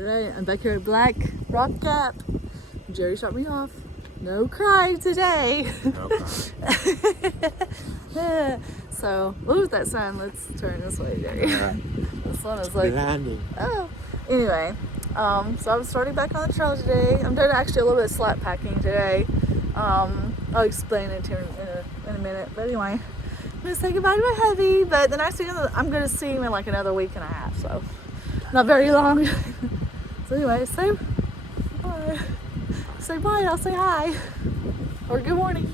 Alright, I'm back here at Black Rock Gap. Jerry shot me off. No crying today. No crying. So, what was that sign? Let's turn this way, Jerry. This one is like, landing. oh. Anyway, so I'm starting back on the trail today. I'm doing actually a little bit of slack packing today. I'll explain it to you in a minute. But anyway, I'm going to say goodbye to my heavy. But the next thing I'm going to see him in like another week and a half. So, not very long. So anyway, say bye. Say bye, I'll say hi. Or good morning.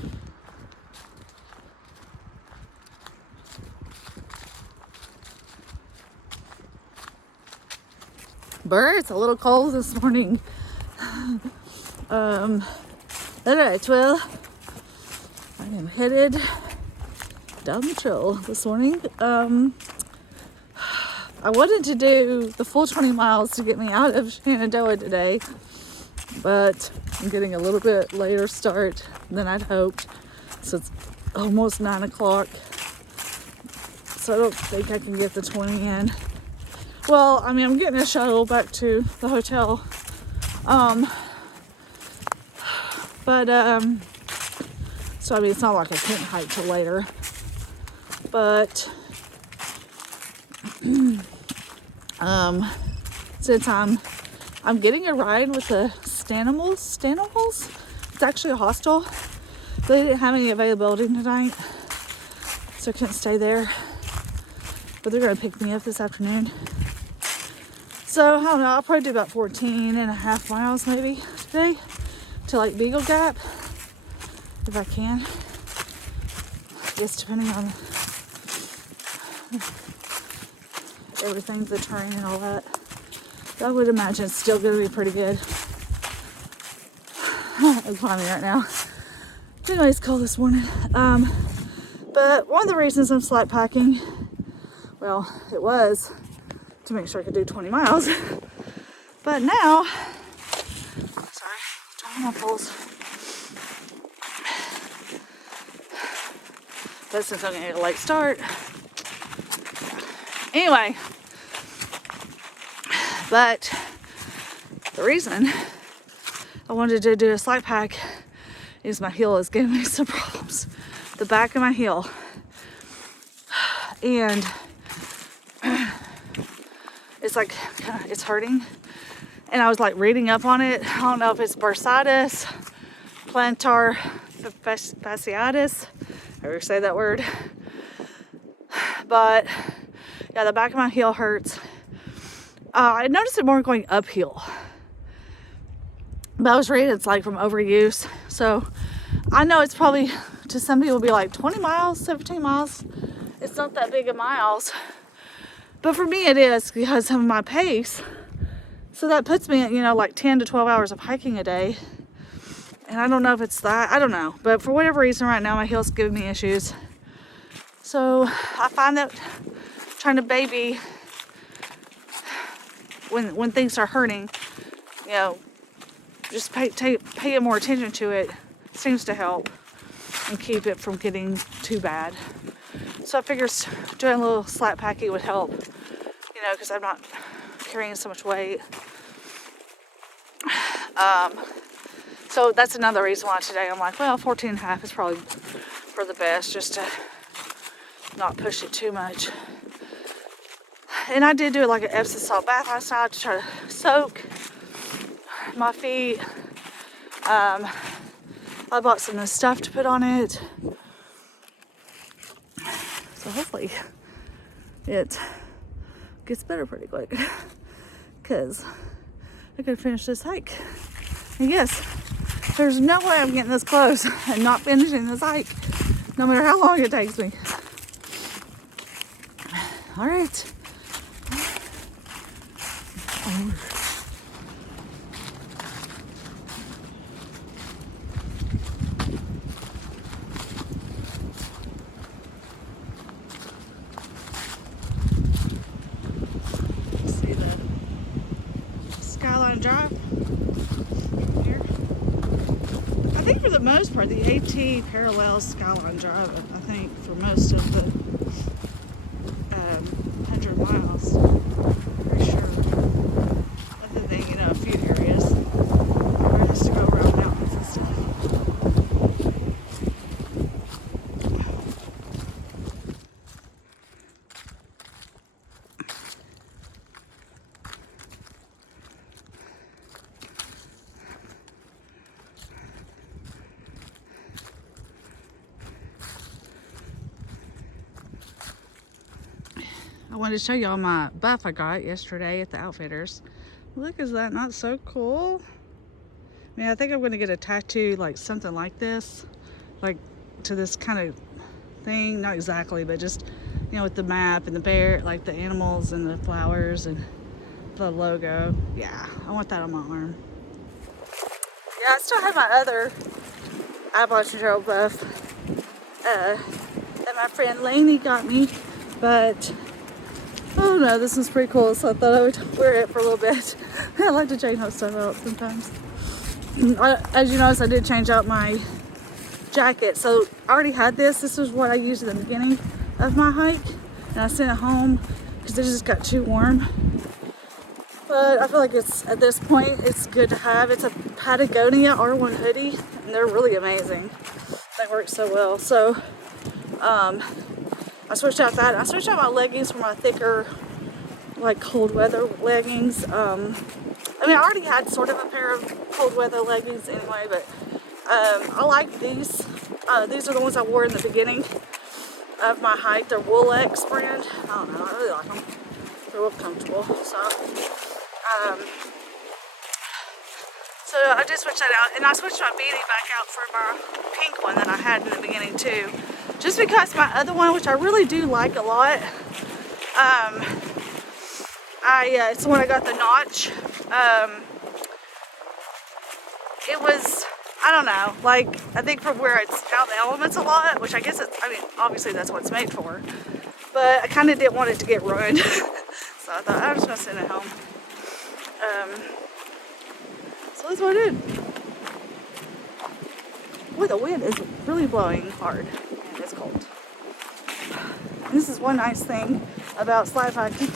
Birds, a little cold this morning. Alright, well, I am headed down the trail this morning. I wanted to do the full 20 miles to get me out of Shenandoah today, but I'm getting a little bit later start than I'd hoped. So it's almost 9 o'clock. So I don't think I can get the 20 in. Well, I mean, I'm getting a shuttle back to the hotel. So I mean, it's not like I can't hike till later. But since I'm getting a ride with the Stanimals. It's actually a hostel. They didn't have any availability tonight, so I couldn't stay there. But they're gonna pick me up this afternoon. So I don't know, I'll probably do about 14.5 miles maybe today to like Beagle Gap, if I can. I guess depending on everything, the terrain and all that. I would imagine it's still going to be pretty good. I'm climbing right now. Anyway, it's cold this morning. But one of the reasons I'm slack packing, well, it was to make sure I could do 20 miles. But now, sorry, trying my pulse. But since I'm going to get a late start. Anyway, but the reason I wanted to do a slack pack is my heel is giving me some problems. The back of my heel. And it's like, it's hurting. And I was like reading up on it. I don't know if it's bursitis, plantar fasciitis, however you say that word. But yeah, the back of my heel hurts. I noticed it more going uphill. But I was reading it's like from overuse. So I know it's probably, to some people, be like 20 miles, 17 miles. It's not that big of miles. But for me it is because of my pace. So that puts me at, like 10 to 12 hours of hiking a day. And I don't know if it's that. I don't know. But for whatever reason right now my heel's giving me issues. So I find that trying to baby when things are hurting, just pay more attention to it seems to help and keep it from getting too bad. So I figure doing a little slack packing would help, because I'm not carrying so much weight. So that's another reason why today I'm like, well, 14.5 is probably for the best, just to not push it too much. And I did do like an Epsom salt bath last night to try to soak my feet. I bought some of the stuff to put on it. So hopefully it gets better pretty quick. Because I could finish this hike. And yes, there's no way I'm getting this close and not finishing this hike, no matter how long it takes me. All right. See the Skyline Drive from here. I think for the most part, the AT parallels Skyline Drive. I think for most of the 100 miles. Pretty sure. Other than wanted to show y'all my buff I got yesterday at the Outfitters. Look, is that not so cool? I mean, I think I'm going to get a tattoo like something like this, like to this kind of thing. Not exactly, but just, you know, with the map and the bear, like the animals and the flowers and the logo. Yeah, I want that on my arm. Yeah, I still have my other Appalachian Trail buff that my friend Lainey got me, but oh no, this is pretty cool, so I thought I would wear it for a little bit. I like to change my stuff out sometimes. As you notice, I did change out my jacket. So I already had this. This was what I used at the beginning of my hike, and I sent it home because it just got too warm. But I feel like it's, at this point, it's good to have. It's a Patagonia R1 hoodie, and they're really amazing. They work so well. So I switched out that. I switched out my leggings for my thicker, like cold weather leggings. I mean, I already had sort of a pair of cold weather leggings anyway, but I like these. These are the ones I wore in the beginning of my hike. They're Wool-X brand. I don't know, I really like them. They're real comfortable. So I just switched that out, and I switched my beanie back out for my pink one that I had in the beginning too. Just because my other one, which I really do like a lot, it's the one I got the notch. It was, I don't know, like, I think from where it's out in the elements a lot, which I guess it's, I mean, obviously that's what it's made for, but I kind of didn't want it to get ruined. So I thought, I'm just going to send it home. So that's what I did. Boy, the wind is really blowing hard, and it's cold. And this is one nice thing about slide hiking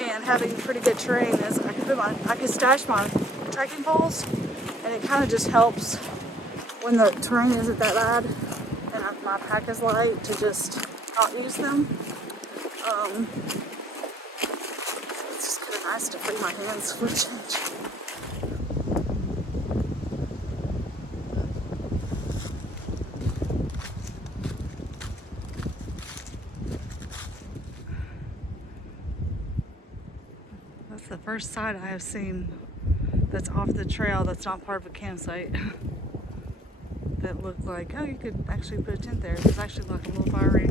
and having pretty good terrain is I can stash my trekking poles, and it kind of just helps when the terrain isn't that bad and my pack is light to just not use them. It's just kind of nice to free my hands for a change. That's the first site I have seen that's off the trail that's not part of a campsite. That looked like, oh, you could actually put a tent there. It was actually like a little fire ring.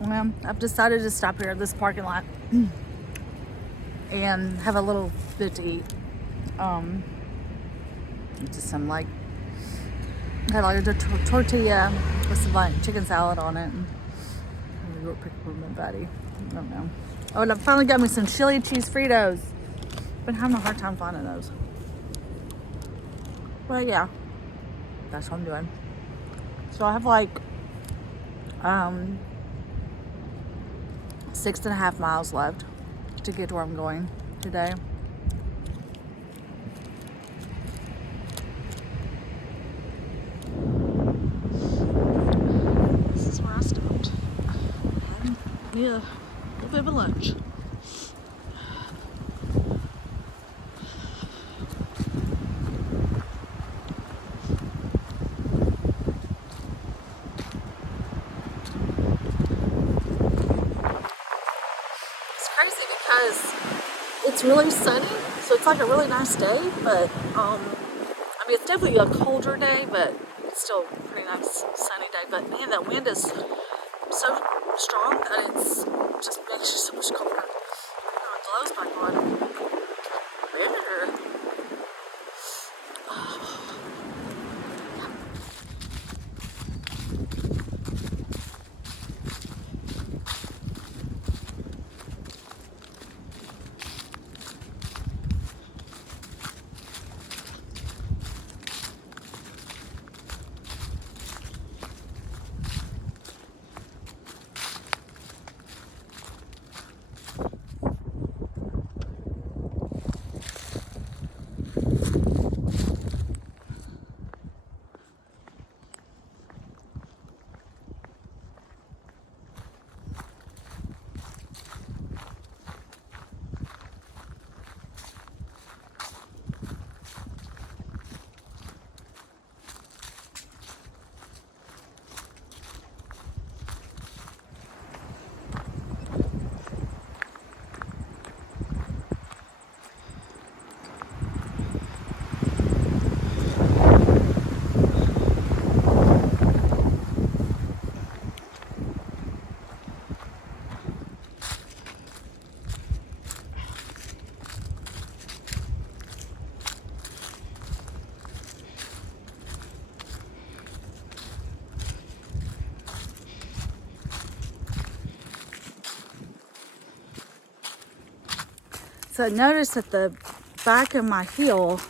Well, I've decided to stop here at this parking lot and have a little bit to eat. Just some like, had like a tortilla with some like chicken salad on it. And a real pick for my buddy. I don't know. Oh, and I finally got me some chili cheese Fritos. Been having a hard time finding those. But yeah, that's what I'm doing. So I have like, 6.5 miles left to get to where I'm going today. This is where I stopped. Need a little bit of a lunch. Crazy because it's really sunny, so it's like a really nice day, but I mean it's definitely a colder day, but it's still a pretty nice sunny day. But man, that wind is so strong that it's just makes you so much colder. It blows back on. So I noticed at the back of my heel,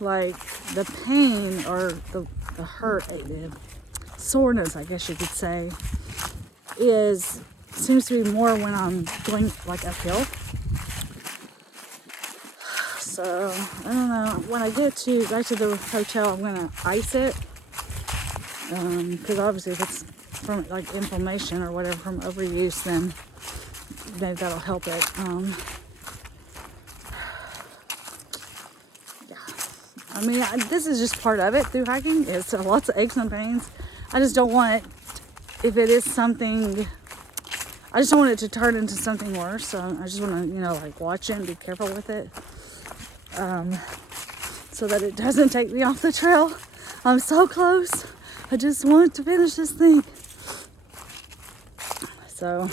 like the pain or the hurt, the soreness, I guess you could say, seems to be more when I'm going like uphill. So I don't know. When I get back to the hotel, I'm gonna ice it because obviously if it's from like inflammation or whatever from overuse, then maybe that'll help it. I mean, this is just part of it through hiking. It's lots of aches and pains. I just don't want it, if it is something, I just don't want it to turn into something worse. So I just want to, like watch it and be careful with it. So that it doesn't take me off the trail. I'm so close. I just want to finish this thing. So,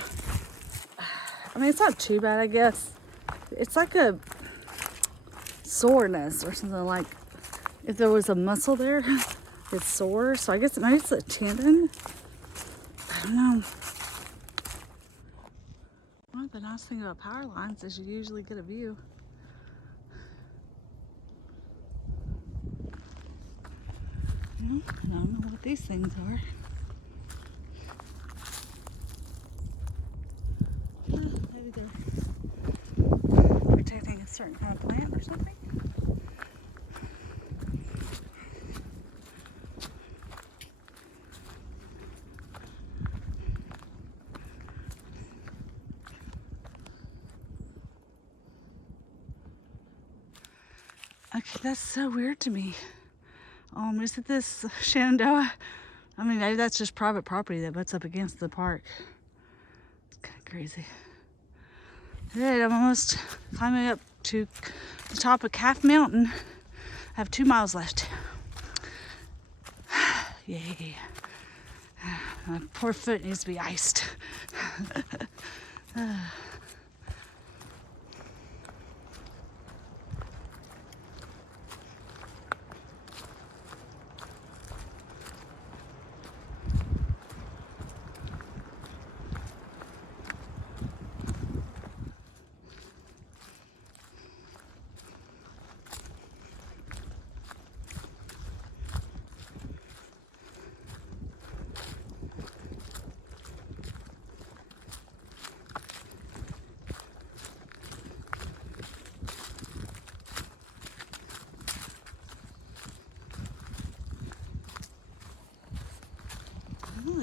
I mean, it's not too bad, I guess. It's like a soreness or something, like if there was a muscle there, it's sore. So I guess maybe it's a tendon. I don't know. Well, the nice thing about power lines is you usually get a view. I don't know what these things are. Maybe they're protecting a certain kind of plant or something. Okay, that's so weird to me. Is it this Shenandoah? I mean, maybe that's just private property that butts up against the park. It's kind of crazy. Alright, I'm almost climbing up to the top of Calf Mountain. I have 2 miles left. Yay. My poor foot needs to be iced.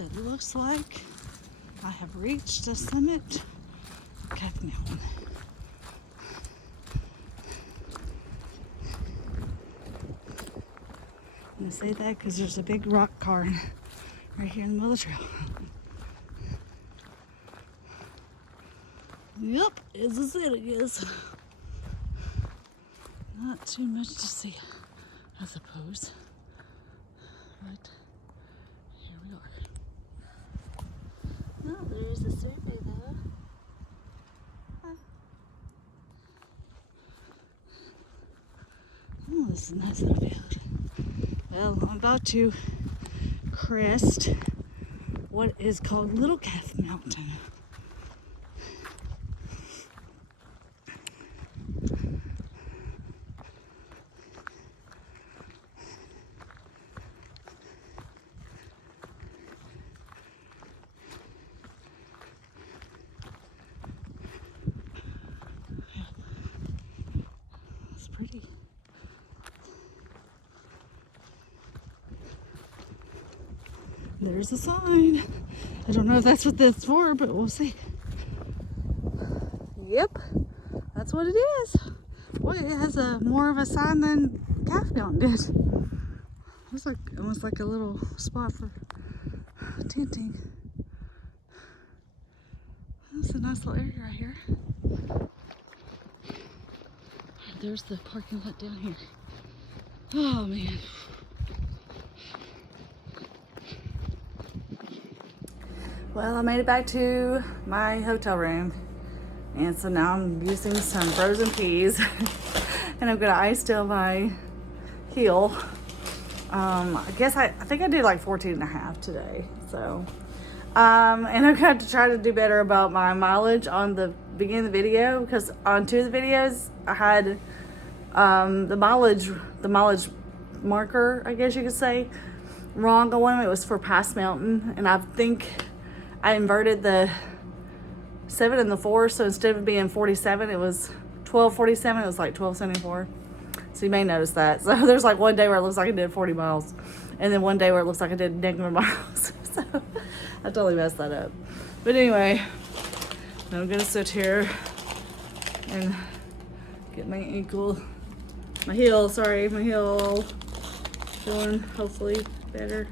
it looks like I have reached the summit of Calf Mountain. I'm gonna say that because there's a big rock cairn right here in the middle of the trail. Yep, as I said it is. Not too much to see, I suppose. But here we are. Oh, there's a survey though. Huh. Oh, this is a nice little field. Well, I'm about to crest what is called Little Calf Mountain. It's pretty. There's a sign. I don't know if that's what that's for, but we'll see. Yep, that's what it is. Boy, it has a more of a sign than Calf Mountain did. It's like almost like a little spot for tenting. That's a nice little area right here. There's the parking lot down here. Oh man. Well, I made it back to my hotel room, and so now I'm using some frozen peas and I'm gonna ice still my heel. I think I did like 14.5 today, so and I'm going to try to do better about my mileage on the beginning of the video, because on 2 of the videos I had the mileage marker, I guess you could say, wrong on one of them. It was for Pass Mountain, and I think I inverted the 7 and the 4, so instead of being 47, it was 1247. It was like 1274. So you may notice that. So there's like one day where it looks like I did 40 miles, and then one day where it looks like I did negative miles. So I totally messed that up. But anyway, I'm gonna sit here and get my heel feeling hopefully better.